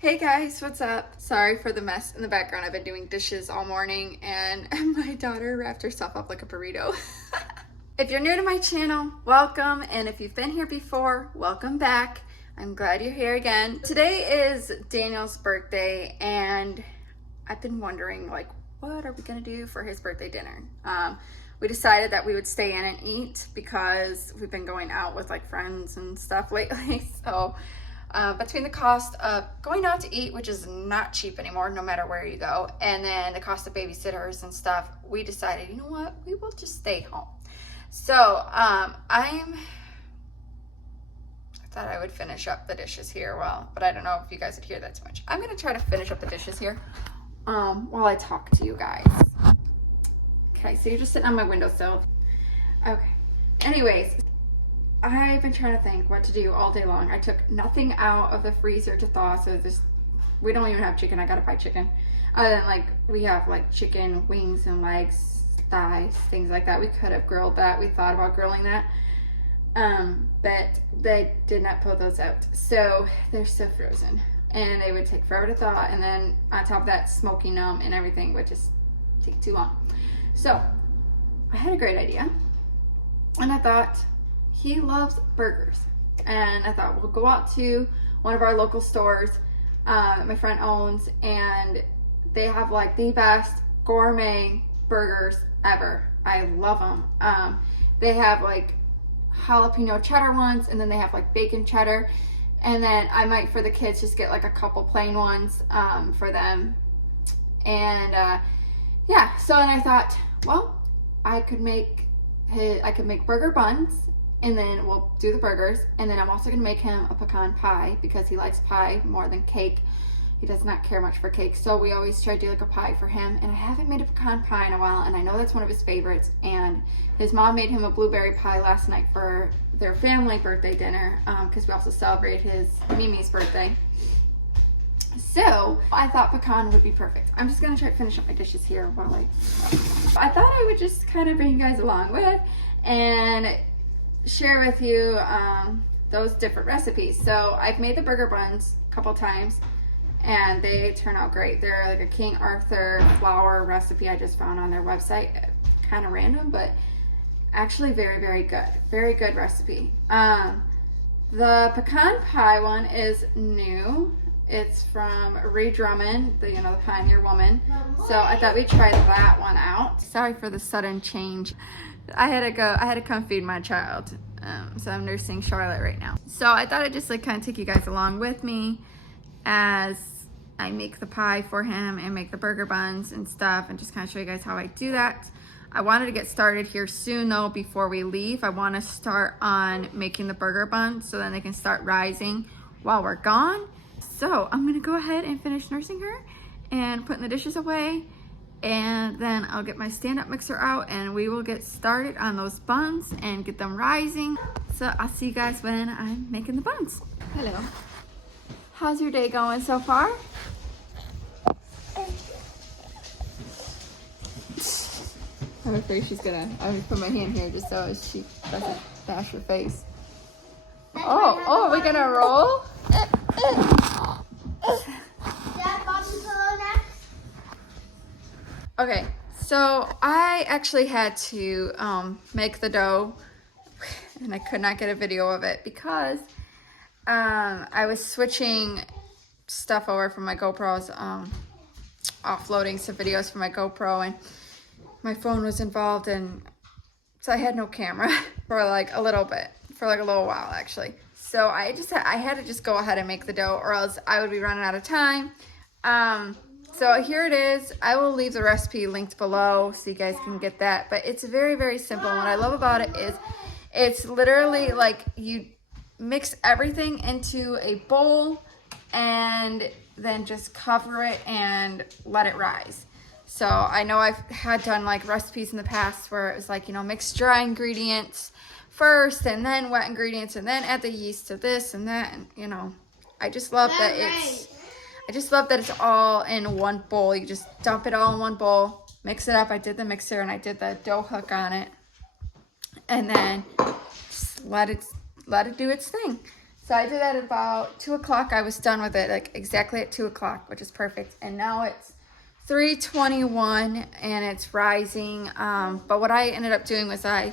Hey guys, what's up? Sorry for the mess in the background. I've been doing dishes all morning and my daughter wrapped herself up like a burrito. If you're new to my channel, welcome. And if you've been here before, welcome back. I'm glad you're here again. Today is Daniel's birthday and I've been wondering what are we gonna do for his birthday dinner? We decided that we would stay in and eat because we've been going out with friends and stuff lately. So between the cost of going out to eat, which is not cheap anymore, no matter where you go, and then the cost of babysitters and stuff, we decided, you know what, we will just stay home. So I thought I would finish up the dishes here, but I don't know if you guys would hear that too much. I'm gonna try to finish up the dishes here while I talk to you guys. Okay, so you're just sitting on my windowsill. Okay, anyways, I've been trying to think what to do all day long. I took nothing out of the freezer to thaw, so we don't even have chicken. I gotta buy chicken. Other than we have chicken wings and legs, thighs, things like that. We could have grilled that. We thought about grilling that, but they did not pull those out, so they're still frozen, and they would take forever to thaw. And then on top of that, smoking them and everything would just take too long. So I had a great idea, and I thought, he loves burgers, and I thought we'll go out to one of our local stores my friend owns, and they have the best gourmet burgers ever. I love them. They have jalapeno cheddar ones, and then they have bacon cheddar, and then I might, for the kids, just get a couple plain ones for them. And yeah, so and I thought, well, I could make burger buns, and then we'll do the burgers, and then I'm also gonna make him a pecan pie because he likes pie more than cake. He does not care much for cake, so we always try to do a pie for him. And I haven't made a pecan pie in a while, and I know that's one of his favorites. And his mom made him a blueberry pie last night for their family birthday dinner, because we also celebrate his Mimi's birthday. So I thought pecan would be perfect. I'm just gonna try to finish up my dishes here while I thought I would just kind of bring you guys along with and share with you those different recipes. So I've made the burger buns a couple times and they turn out great. They're a King Arthur flour recipe I just found on their website. Kind of random, but actually very, very good. Very good recipe. The pecan pie one is new. It's from Ree Drummond, the Pioneer Woman. So I thought we'd try that one out. Sorry for the sudden change. I had to come feed my child. So I'm nursing Charlotte right now. So I thought I'd just kind of take you guys along with me as I make the pie for him and make the burger buns and stuff, and just kind of show you guys how I do that. I wanted to get started here soon though before we leave. I want to start on making the burger buns so then they can start rising while we're gone. So I'm gonna go ahead and finish nursing her and putting the dishes away, and then I'll get my stand-up mixer out and we will get started on those buns and get them rising. So I'll see you guys when I'm making the buns. Hello. How's your day going so far? I'm afraid she's gonna, I'm gonna put my hand here just so she doesn't bash her face. Oh, are we gonna roll? Okay, so I actually had to make the dough, and I could not get a video of it because I was switching stuff over from my GoPros, offloading some videos from my GoPro, and my phone was involved, and so I had no camera for a little bit, for a little while actually. So I had to just go ahead and make the dough, or else I would be running out of time. So here it is. I will leave the recipe linked below so you guys can get that. But it's very, very simple. And what I love about it is it's literally you mix everything into a bowl and then just cover it and let it rise. So I know I've had done recipes in the past where it was mix dry ingredients first and then wet ingredients and then add the yeast to this and that, and I just love that it's all in one bowl. You just dump it all in one bowl, mix it up. I did the mixer and I did the dough hook on it, and then just let it do its thing. So I did that at about 2 o'clock. I was done with it like exactly at 2 o'clock, which is perfect. And now it's 3:21 and it's rising. But what I ended up doing was I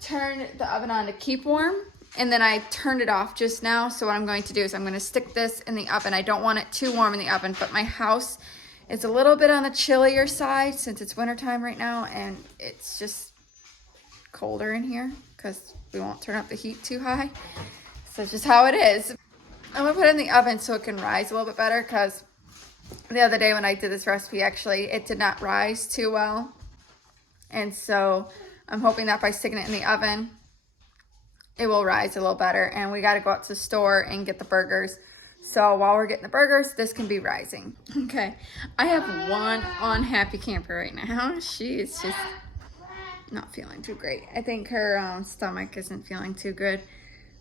turned the oven on to keep warm, and then I turned it off just now. So what I'm going to do is I'm going to stick this in the oven. I don't want it too warm in the oven, but my house is a little bit on the chillier side since it's wintertime right now, and it's just colder in here because we won't turn up the heat too high. So it's just how it is. I'm gonna put it in the oven so it can rise a little bit better, because the other day when I did this recipe, actually it did not rise too well. And so I'm hoping that by sticking it in the oven, it will rise a little better. And we got to go out to the store and get the burgers. So while we're getting the burgers, this can be rising. Okay, I have one unhappy camper right now. She is just not feeling too great. I think her stomach isn't feeling too good.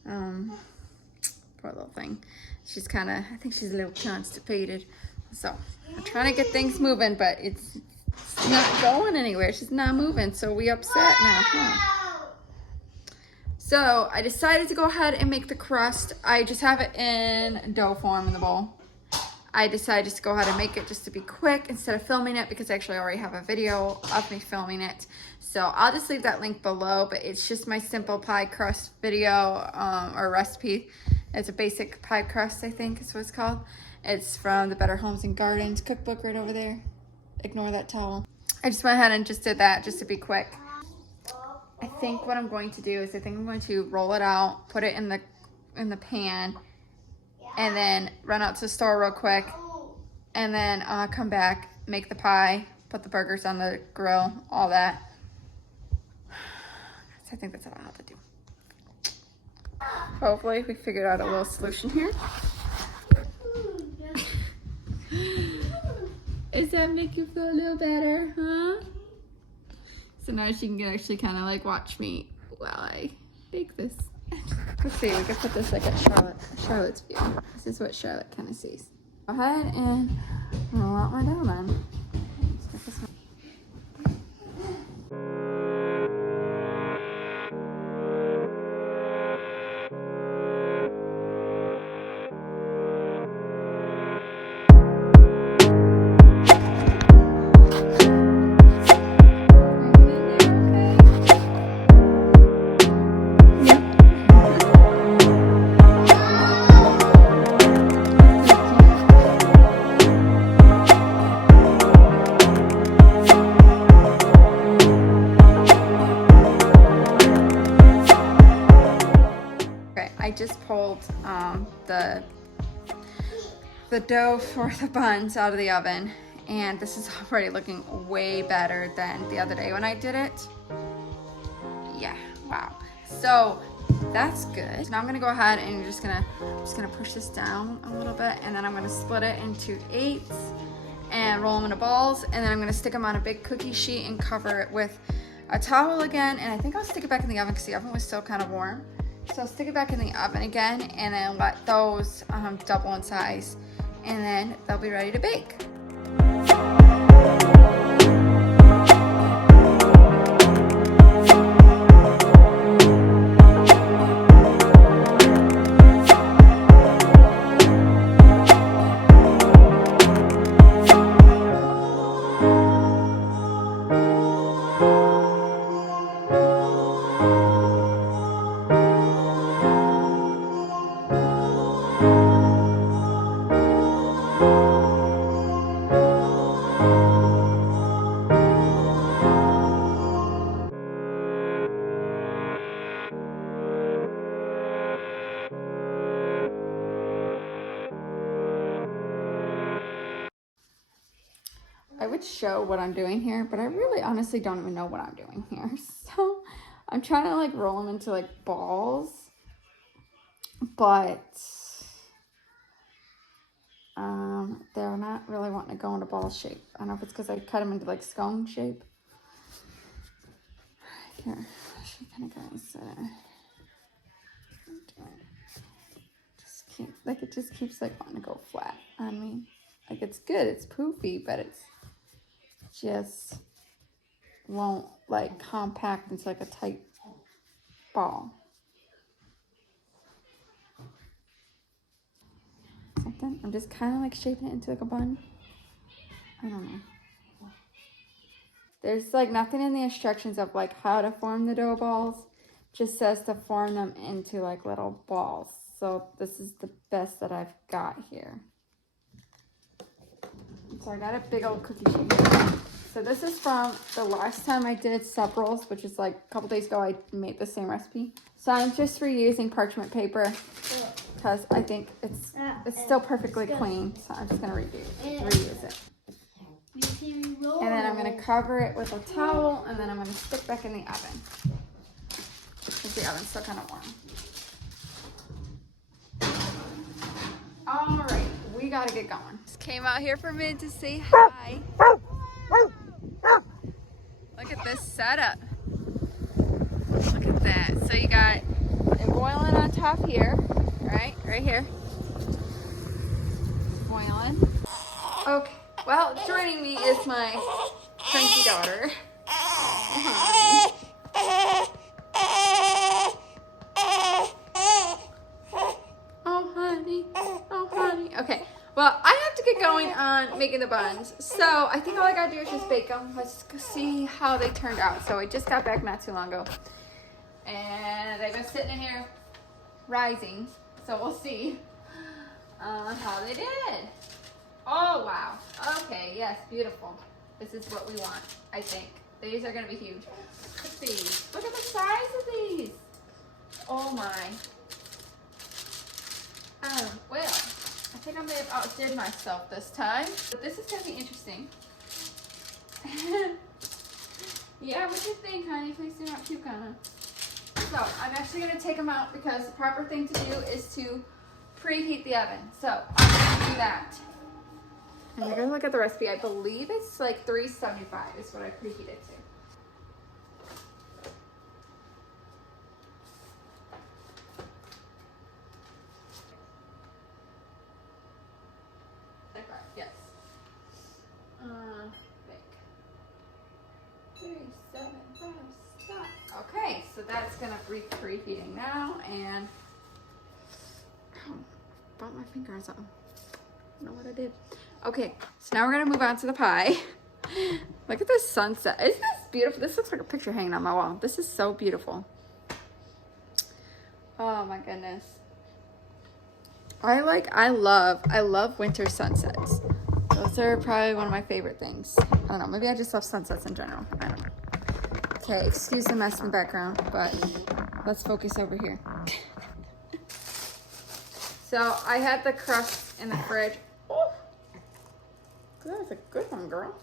Poor little thing. She's kind of, I think she's a little constipated. So I'm trying to get things moving, but it's not going anywhere. She's not moving, so we upset now, huh? So I decided to go ahead and make the crust. I just have it in dough form in the bowl. I decided just to go ahead and make it just to be quick instead of filming it, because I actually already have a video of me filming it. So I'll just leave that link below, but it's just my simple pie crust video or recipe. It's a basic pie crust, I think is what it's called. It's from the Better Homes and Gardens cookbook right over there. Ignore that towel. I just went ahead and just did that just to be quick. I think what I'm going to do is I'm going to roll it out, put it in the pan, and then run out to the store real quick, and then come back, make the pie, put the burgers on the grill, all that. So I think that's all I have to do. Hopefully we figured out a little solution here. Does that make you feel a little better, huh? So now she can actually kind of like watch me while I bake this. Let's see, we can put this like at Charlotte's view. This is what Charlotte kind of sees. Go ahead and roll out my dough then. Let's get this one. I just pulled the dough for the buns out of the oven, and this is already looking way better than the other day when I did it. Yeah, wow. So that's good. So now I'm gonna go ahead and I'm just gonna push this down a little bit, and then I'm gonna split it into 8s and roll them into balls, and then I'm gonna stick them on a big cookie sheet and cover it with a towel again, and I think I'll stick it back in the oven because the oven was still kind of warm. So stick it back in the oven again, and then let those double in size, and then they'll be ready to bake. I would show what I'm doing here, but I really honestly don't even know what I'm doing here. So I'm trying to like roll them into like balls, but they're not really wanting to go into ball shape. I don't know if it's because I cut them into like scone shape. Here, she kind of goes, it just keeps like wanting to go flat on me. Like it's good, it's poofy, but it's just won't like compact into like a tight ball. something. I'm just kind of like shaping it into like a bun. I don't know. There's like nothing in the instructions of like how to form the dough balls. Just says to form them into like little balls. So this is the best that I've got here. So I got a big old cookie sheet here. So this is from the last time I did sub rolls, which is like a couple days ago. I made the same recipe. So I'm just reusing parchment paper because I think it's still perfectly clean. So I'm just gonna reuse it. And then I'm gonna cover it with a towel, and then I'm gonna stick back in the oven. Because the oven's still kind of warm. All right, we gotta get going. Just came out here for a minute to say hi. Look at this setup. Look at that. So you got it boiling on top here, right here. Boiling. Okay. Well, joining me is my cranky daughter. Oh, honey. Oh, honey. Okay. Well, I have to get going on making the buns. So I think all I gotta do is just bake them. Let's see how they turned out. So I just got back not too long ago. And they've been sitting in here rising. So we'll see how they did. Oh, wow. Okay, yes, beautiful. This is what we want, I think. These are going to be huge. Let's see. Look at the size of these. Oh, my. Well, I think I may have outdid myself this time. But this is going to be interesting. Yeah, what do you think, honey? Please do not puke on them. So, I'm actually going to take them out because the proper thing to do is to preheat the oven. So, I'm going to do that. And you're gonna look at the recipe. I believe it's like 375 is what I preheated to. Yes. Bake. 375 stop. Okay, so that's gonna be preheating now, and bumped my finger on something. I don't know what I did. Okay, so now we're gonna move on to the pie. Look at this sunset. Isn't this beautiful? This looks like a picture hanging on my wall. This is so beautiful. Oh my goodness. I love winter sunsets. Those are probably one of my favorite things. I don't know, maybe I just love sunsets in general. I don't know. Okay, excuse the mess in the background, but let's focus over here. So I had the crust in the fridge. Oh, that was a good one, girl.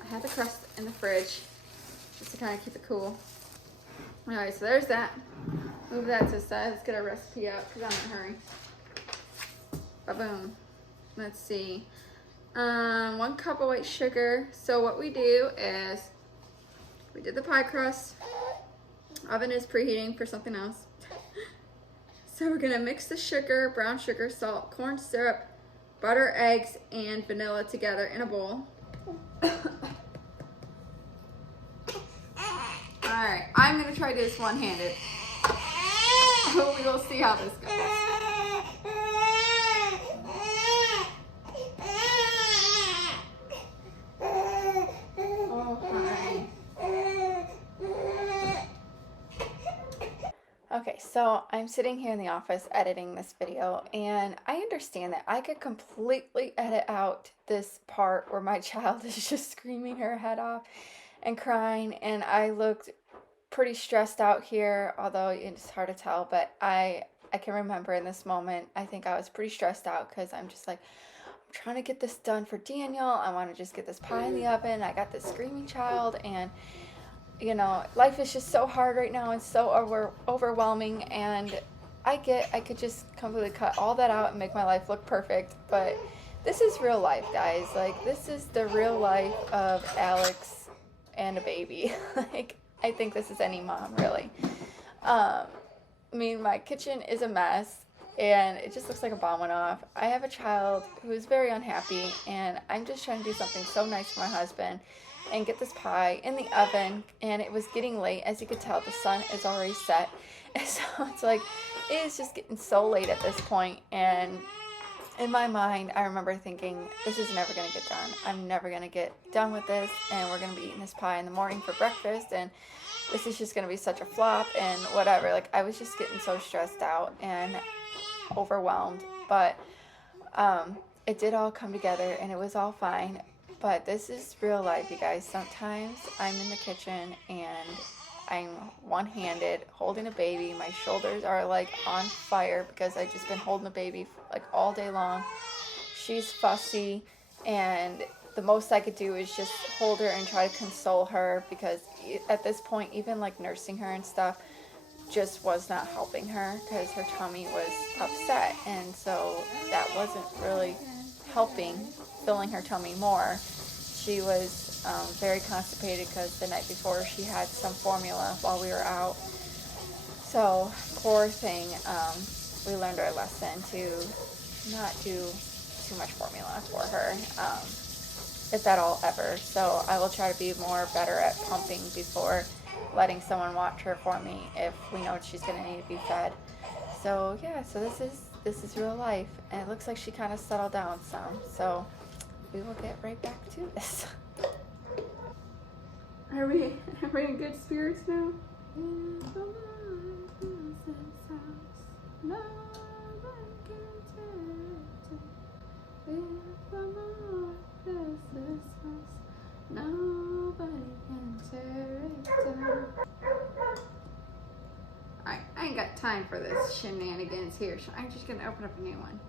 I had the crust in the fridge just to kind of keep it cool. All right, so there's that. Move that to the side. Let's get our recipe out because I'm in a hurry. Ba-boom. Let's see. 1 cup of white sugar. So what we do is we did the pie crust. Oven is preheating for something else. So we're gonna mix the sugar, brown sugar, salt, corn syrup, butter, eggs, and vanilla together in a bowl. Alright, I'm gonna try this one-handed. We will see how this goes. Oh, hi. Okay, so I'm sitting here in the office editing this video, and I understand that I could completely edit out this part where my child is just screaming her head off and crying, and I looked pretty stressed out here, although it's hard to tell, but I can remember in this moment, I think I was pretty stressed out because I'm just like, I'm trying to get this done for Daniel. I want to just get this pie in the oven. I got this screaming child, and you know, life is just so hard right now and so overwhelming, and I could just completely cut all that out and make my life look perfect, but this is real life, guys. Like, this is the real life of Alex and a baby. Like, I think this is any mom, really. I mean, my kitchen is a mess, and it just looks like a bomb went off. I have a child who is very unhappy, and I'm just trying to do something so nice for my husband and get this pie in the oven, and it was getting late. As you could tell, the sun is already set, and so it's like, it is just getting so late at this point, and in my mind, I remember thinking, this is never going to get done. I'm never going to get done with this, and we're going to be eating this pie in the morning for breakfast, and this is just going to be such a flop, and whatever. Like, I was just getting so stressed out and overwhelmed, but it did all come together, and it was all fine. But this is real life, you guys. Sometimes I'm in the kitchen, and I'm one-handed holding a baby. My shoulders are like on fire because I've just been holding the baby like all day long. She's fussy, and the most I could do is just hold her and try to console her, because at this point, even like nursing her and stuff just was not helping her because her tummy was upset, and so that wasn't really helping filling her tummy more. She was very constipated because the night before she had some formula while we were out. So poor thing, we learned our lesson to not do too much formula for her, if at all ever. So I will try to be better at pumping before letting someone watch her for me if we know she's going to need to be fed. So yeah, so this is real life, and it looks like she kind of settled down some. So we will get right back to this. Are we in good spirits now? Alright, I ain't got time for this shenanigans here, so I'm just gonna open up a new one.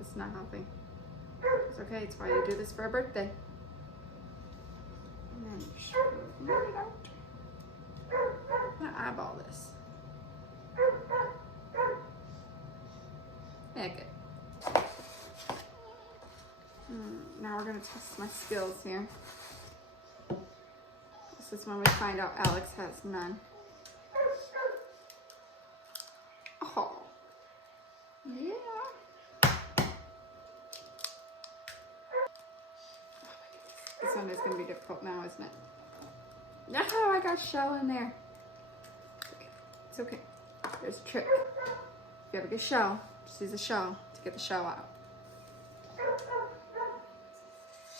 It's not healthy. It's okay, it's why you do this for a birthday. And then just move it out. I'm gonna eyeball this. Yeah, good. Now we're gonna test my skills here. This is when we find out Alex has none. Oh, yeah. This one is going to be difficult now, isn't it? No, I got shell in there. It's okay. There's a trick. If you have a good shell, just use a shell to get the shell out.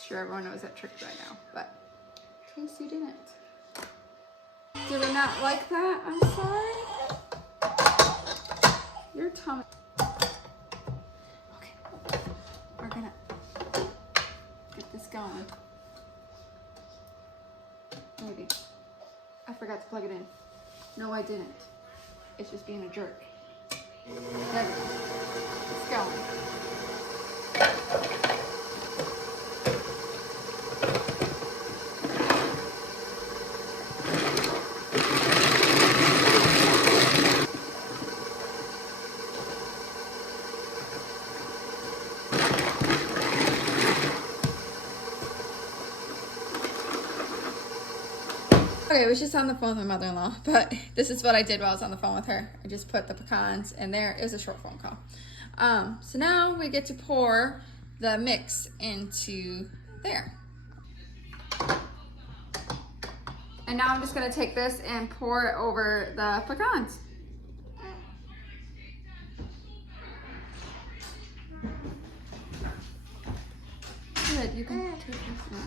Sure, everyone knows that trick by now, but in case you didn't. Did we not like that? I'm sorry. Your tummy. Okay. We're gonna get this going. Maybe. I forgot to plug it in. No, I didn't. It's just being a jerk. There we go. It's going. Okay, I was just on the phone with my mother-in-law, but this is what I did while I was on the phone with her. I just put the pecans in there. It was a short phone call. So now we get to pour the mix into there. And now I'm just gonna take this and pour it over the pecans. Good, you can take this now.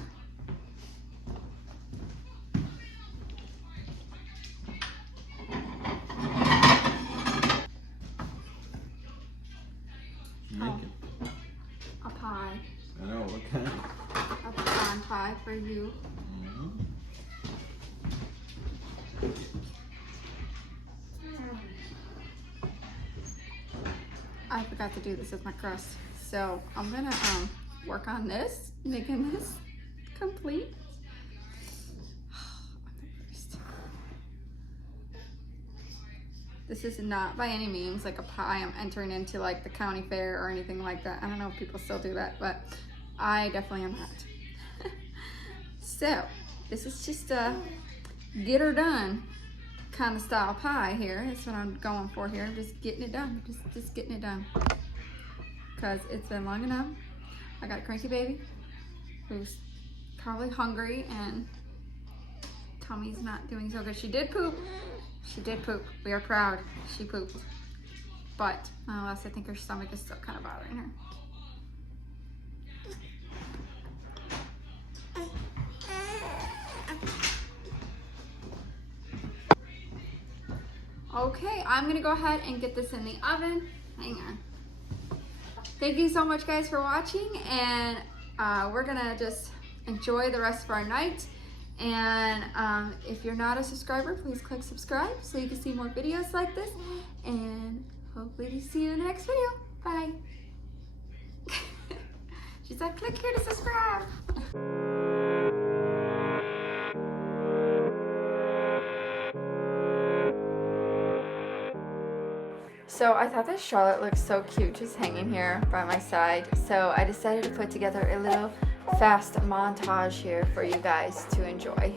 Pie. I know, what kind? A pecan pie for you. I forgot to do this with my crust, so I'm gonna work on this, making this complete. This is not by any means like a pie I'm entering into like the county fair or anything like that. I don't know if people still do that, but I definitely am not. So this is just a get her done kind of style pie here. That's what I'm going for here. Just getting it done. Just getting it done. Because it's been long enough. I got a cranky baby who's probably hungry and tummy's not doing so good. She did poop. She did poop. We are proud. She pooped. But nonetheless, I think her stomach is still kind of bothering her. Okay, I'm gonna go ahead and get this in the oven. Hang on. Thank you so much, guys, for watching, and we're gonna just enjoy the rest of our night. And if you're not a subscriber, please click subscribe so you can see more videos like this, and hopefully see you in the next video. Bye. She said click here to subscribe. So I thought that Charlotte looked so cute just hanging here by my side. So I decided to put together a little fast montage here for you guys to enjoy.